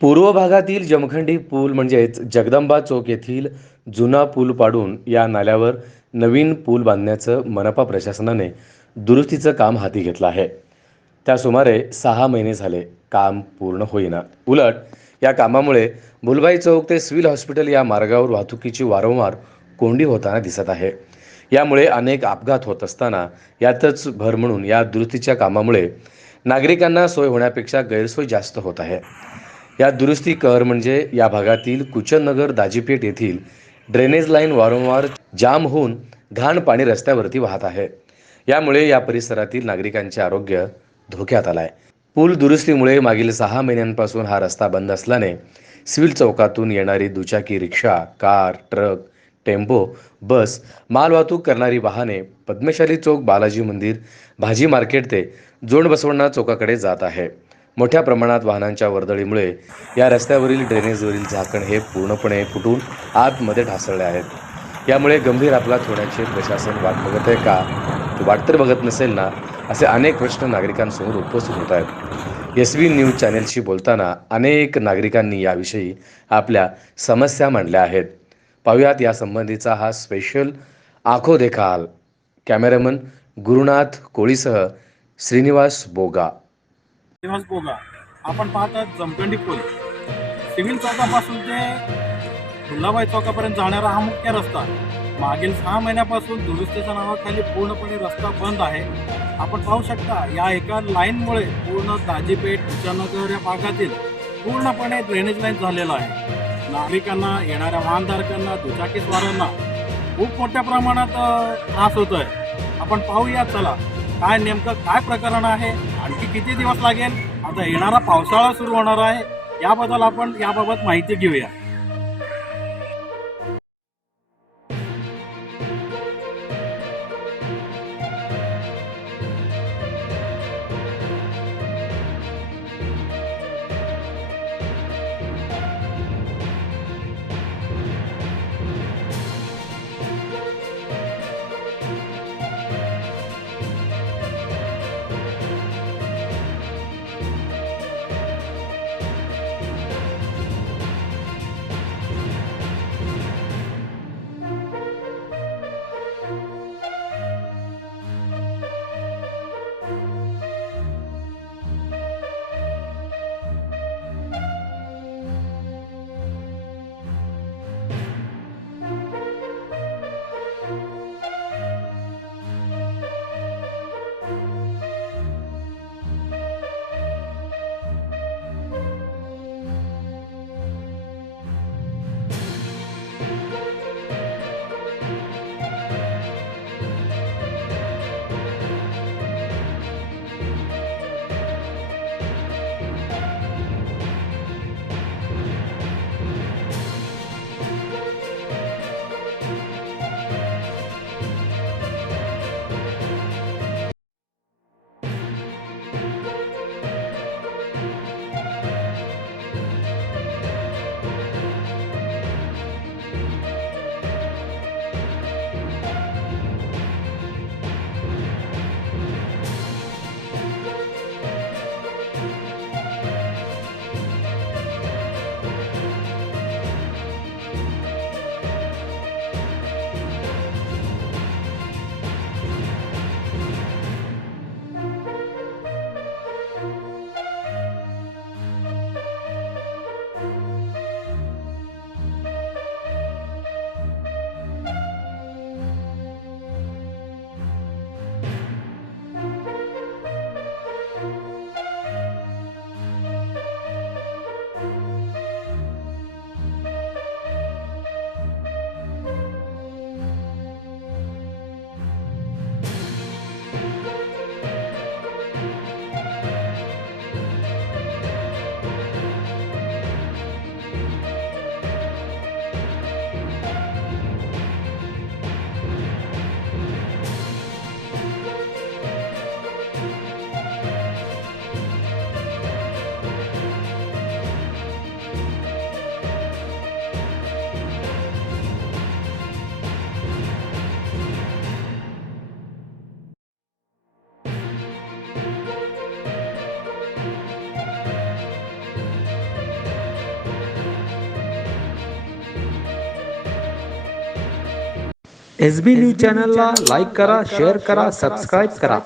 पूर्व भागातील जमखंडी पूल म्हणजेच जगदंबा चौक येथील जुना पूल पाडून या नाल्यावर नवीन पूल बांधण्याचं मनपा प्रशासनाने दुरुस्तीचं काम हाती घेतलं आहे. त्या सुमारे 6 महिने झाले काम पूर्ण होईना. उलट या कामामुळे भुलभाई चौक ते सिव्हिल हॉस्पिटल या मार्गावर वाहतुकीची वारंवार कोंडी होताना दिसत आहे. यामुळे अनेक अपघात होत असताना यातच भर म्हणून या दुरुस्तीच्या कामामुळे नागरिकांना सोय होण्यापेक्षा गैरसोय जास्त होत आहे. या दुरुस्ती कहर म्हणजे या भागातील कुचननगर दाजीपेठ येथील ड्रेनेज लाईन वारंवार जाम होऊन घाण पाणी रस्त्यावरती वाहत आहे. यामुळे या परिसरातील नागरिकांचे आरोग्य धोक्यात आलाय. पूल दुरुस्तीमुळे मागील 6 महिन्यांपासून हा रस्ता बंद असल्याने सिव्हिल चौकातून येणारी दुचाकी, रिक्षा, कार, ट्रक, टेम्पो, बस, मालवाहतूक करणारी वाहने पद्मशाली चौक, बालाजी मंदिर, भाजी मार्केट ते जोडबसवण्णा चौकाकडे जात आहे. मोठ्या प्रमाणात वाहनांच्या वर्दळीमुळे या रस्त्यावरील ड्रेनेजवरील झाकण हे पूर्णपणे फुटून आतमध्ये ढासळले आहेत. यामुळे गंभीर अपघात होण्याचे प्रशासन वाट बघत आहे का? ते वाट तर बघत नसेल ना, असे अनेक प्रश्न नागरिकांसमोर उपस्थित होत आहेत. SV न्यूज चॅनेलशी बोलताना अनेक नागरिकांनी याविषयी आपल्या समस्या मांडल्या आहेत. पाहुयात या संबंधीचा हा स्पेशल आखो देखा हाल. कॅमेरामन गुरुनाथ कोळीसह श्रीनिवास बोगा. आपण पाहतात जमखंडी पूल सिव्हिल चौकापासून ते भुलाबाई चौकापर्यंत जाणारा हा मुख्य रस्ता मागील 6 महिन्यापासून दुरुस्तीच्या नावाखाली पूर्णपणे रस्ता बंद आहे. आपण पाहू शकता या एका लाईनमुळे पूर्ण दाजीपेठ, कुचननगर या भागातील पूर्णपणे ड्रेनेज लाईन झालेला आहे. नागरिकांना, येणाऱ्या वाहनधारकांना, दुचाकीस्वारांना खूप मोठ्या प्रमाणात त्रास होतोय. आपण पाहूया, चला काय नेमकं काय प्रकरण आहे, आणखी किती दिवस लागेल, आता येणारा पावसाळा सुरू होणार आहे, याबद्दल आपण याबाबत माहिती घेऊया. SB न्यूज चॅनलला लाईक करा, शेअर करा, सबस्क्राईब करा.